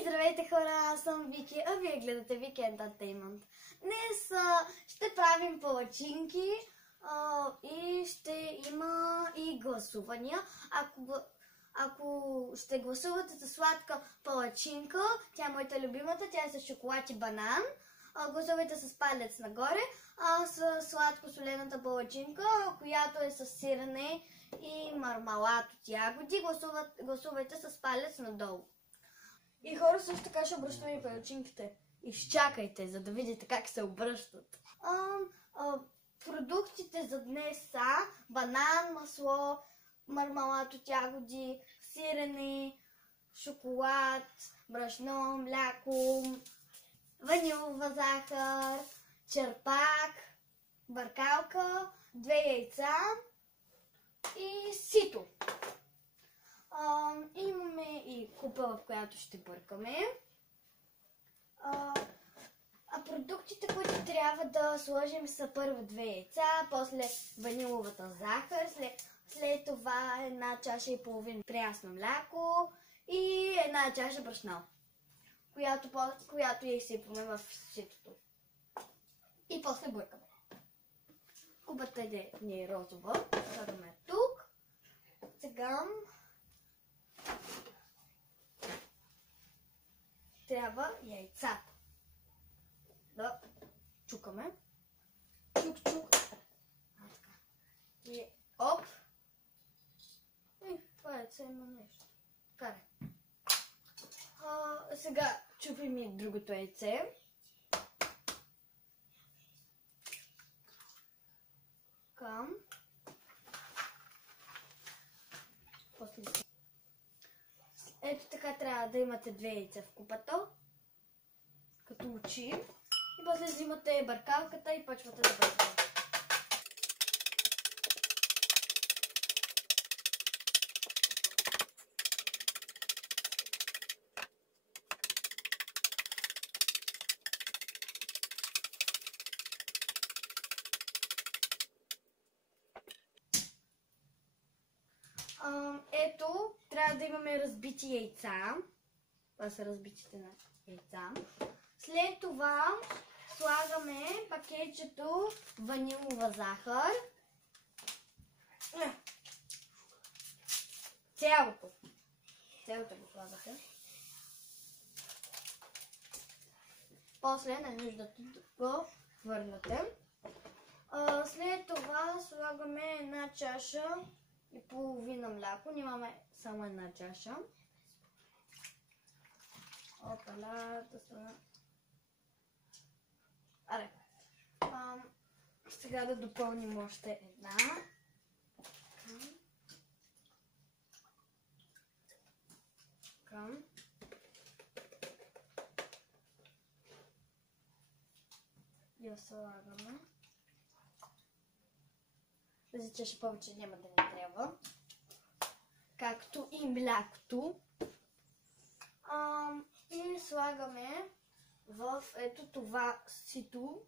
И здравейте хора, аз съм Вики, а вие гледате Вики Entertainment. Днес ще правим палачинки и ще има и гласувания. Ако ще гласувате за сладка палачинка, тя е моята любимата, тя е с шоколад и банан. Гласувайте с палец нагоре, а с сладко-солената палачинка, която е с сирене и мармалад от ягоди, гласувайте с палец надолу. И хора, също така ще обръщаме и палачинките. Изчакайте, за да видите как се обръщат. Продуктите за днес са банан, масло, мармалад от ягоди, сирене, шоколад, брашно, мляко, ванилова захар, черпак, бъркалка, 2 яйца и сито. Имаме и купа, в която ще бъркаме. Продуктите, които трябва да сложим, са първо 2 яйца, после ваниловата захар, след това 1,5 чаша прясно мляко и 1 чаша брашно, която я изсипваме в ситото. И после бъркаме. Купата ни е розова, слагаме тук. Сега трябва яйцата да чукаме. Чук. Така. И оп. И това яйце има нещо. Карай. Сега чупим и другото яйце. Към. Ето така трябва да имате 2 яйца в купата, като очи. И после взимате бъркалката и почвате да бъркате. Ето, трябва да имаме разбити яйца. Това са разбитите на яйца. След това слагаме пакетчето ванилова захар. Цялото го слагате. После не нужда да го хвърляте. След това слагаме 1,5 чаша мляко. Имаме само 1 чаша. Опала, да стана. Аре. Сега да допълним още една. Към. Я слагаме. Тази чаша повече няма да ни трябва. Както и млякото. И слагаме в ето това сито.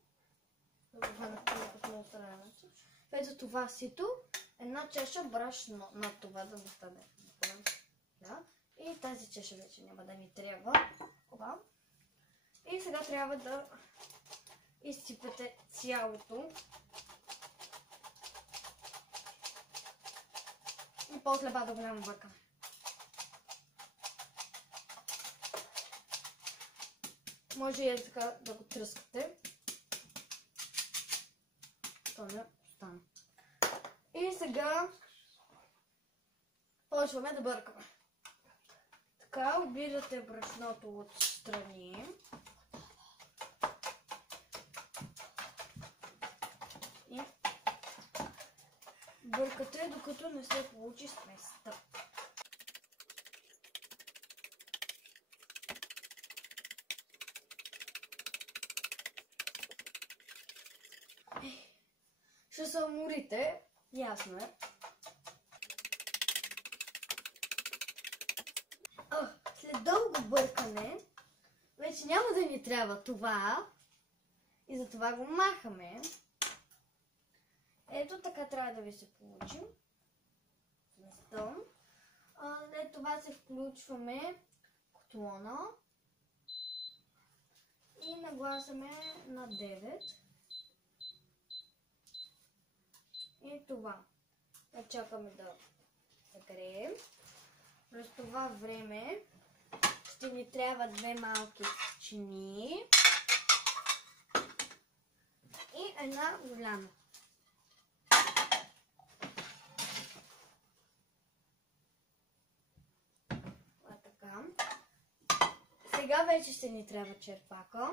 В ето това сито 1 чаша брашно на това да остане. И тази чаша вече няма да ни трябва. И сега трябва да изсипете цялото. И после бада голямо бъркаме. Може и така да го тръскате. То не стане. И сега почваме да бъркаме. Така, обирате брашното от страни. И бъркате, докато не се получи сместа. Ще се уморите, ясно е. След дълго бъркане, вече няма да ни трябва това и затова го махаме. Ето така трябва да ви се получи. След това се включваме котлона И нагласяме на 9. И това. Чакаме да нагреем. През това време ще ни трябва 2 малки чини и една голяма. Така. Сега вече ще ни трябва черпака.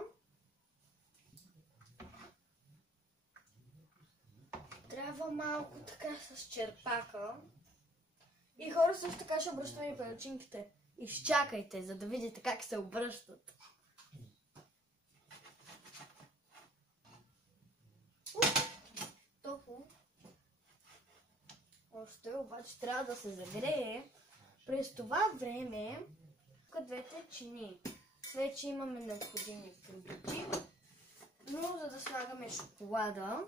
Трябва малко така с черпака. И хора, също така ще обръщаме и палачинките. Изчакайте, за да видите как се обръщат. Топло. Още, обаче трябва да се загрее. През това време, тук двете чини. Вече имаме необходими продукти. Но за да слагаме шоколада,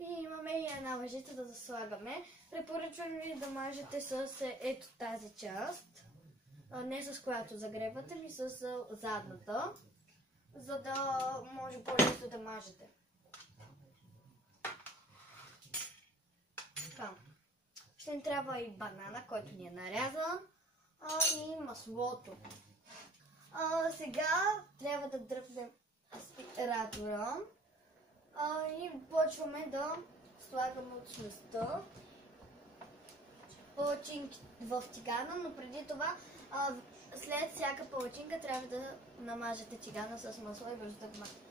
и имаме и една въжица да заслагаме. Препоръчвам ви да мажете с ето тази част. Не с която загребвате, ми с задната. За да може по-лесно да мажете. Така. Ще ни трябва и банана, който ни е нарязан. И маслото. Сега трябва да дръпнем аспиратора. И почваме да слагаме от сместа палачинки в тигана, но преди това, след всяка палачинка трябва да намажете тигана с масло и бързо да го махнете.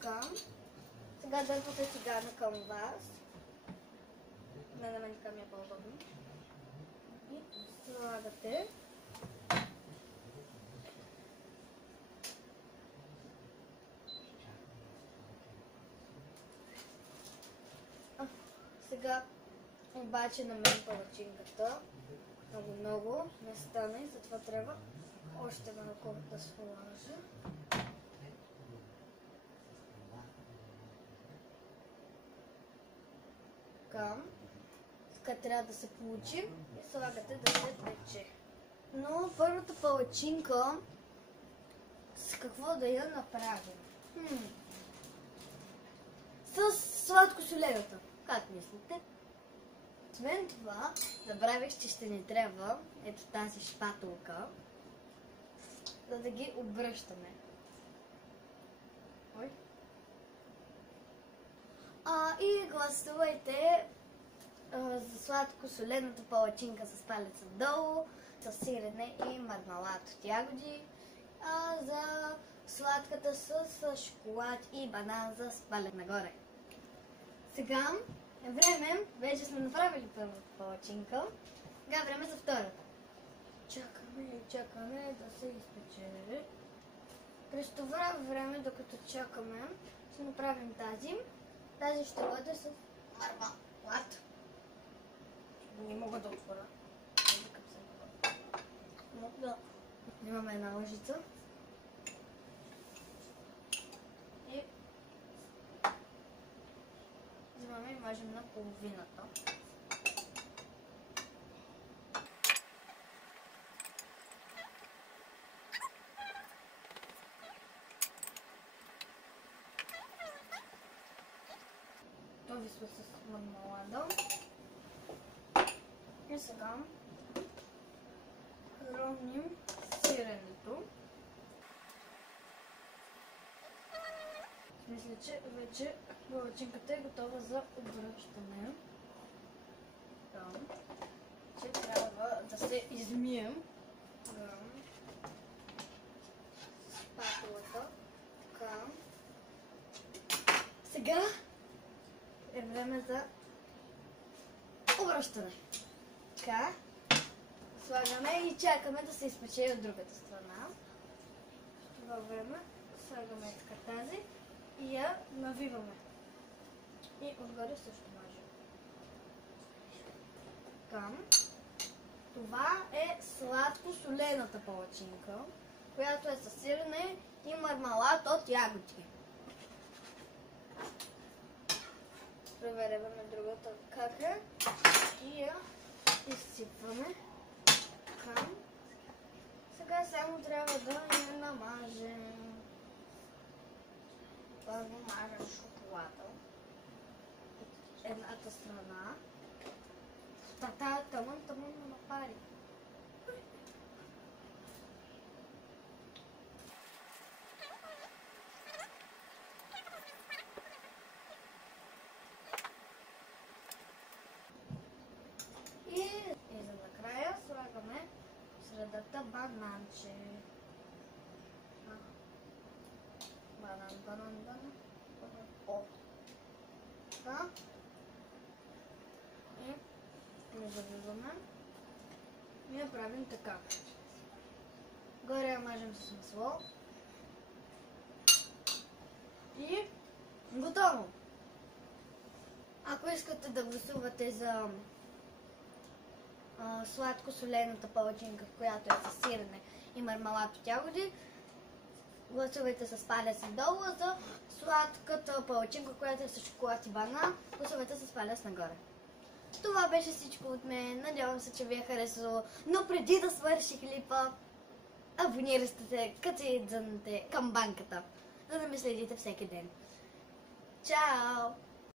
Така. Сега дърпате тигана към вас. На мен така ми е по-удобно. И слагате. Сега обаче на мен палачинката много не стана и затова трябва още малко да сложа. Така. Така трябва да се получи и слагате да се пече. Но първата палачинка с какво да я направим? С сладкосолената. Как мислите? Освен това, забравих, че ще ни трябва ето тази шпатулка, за да ги обръщаме. Ой. И гласувайте за сладко-солената палачинка с палеца долу, с сирене и мармалад от ягоди, за сладката с шоколад и банана с палец нагоре. Сега е време, вече сме направили първата палачинка, сега е време за втората. Чакаме да се изпече. През това време, докато чакаме, ще направим тази. Тази ще бъде с мармалад. Не мога да отворя. Да. Имаме една лъжица. И взимаме и мажем на половината. Това висва с мармалада. И сега ровним сиренето. Мисля, че вече палачинката е готова за обръщане. Че трябва да се измием. Спатулата. Така. Сега е време за обръщане. Така. Слагаме и чакаме да се изпече от другата страна. В това време слагаме така тази и я навиваме. И отгоре също мажем. Така. Това е сладко-солената палачинка, която е със сирене и мармалад от ягоди. Проверяваме другата как е и я изсипваме. Така. Сега само трябва да я намажем. Първо мажем шоколада от едната страна. Тата тъмън ме напари. И за накрая слагаме средата бананче. Банан. О! Така. И завиваме. И я правим така. Горе я мажем с масло. И готово! Ако искате да гласувате за сладко-солената палачинка, в която е с сирене и мармелад от ягоди, гласувайте с палец надолу, за сладката палачинка, която е с шоколад и банан, гласувайте с палец нагоре. Това беше всичко от мен. Надявам се, че ви е харесало. Но преди да свърши клипа, абонирайте се, като и дзънете към банката, за да ме следите всеки ден. Чао!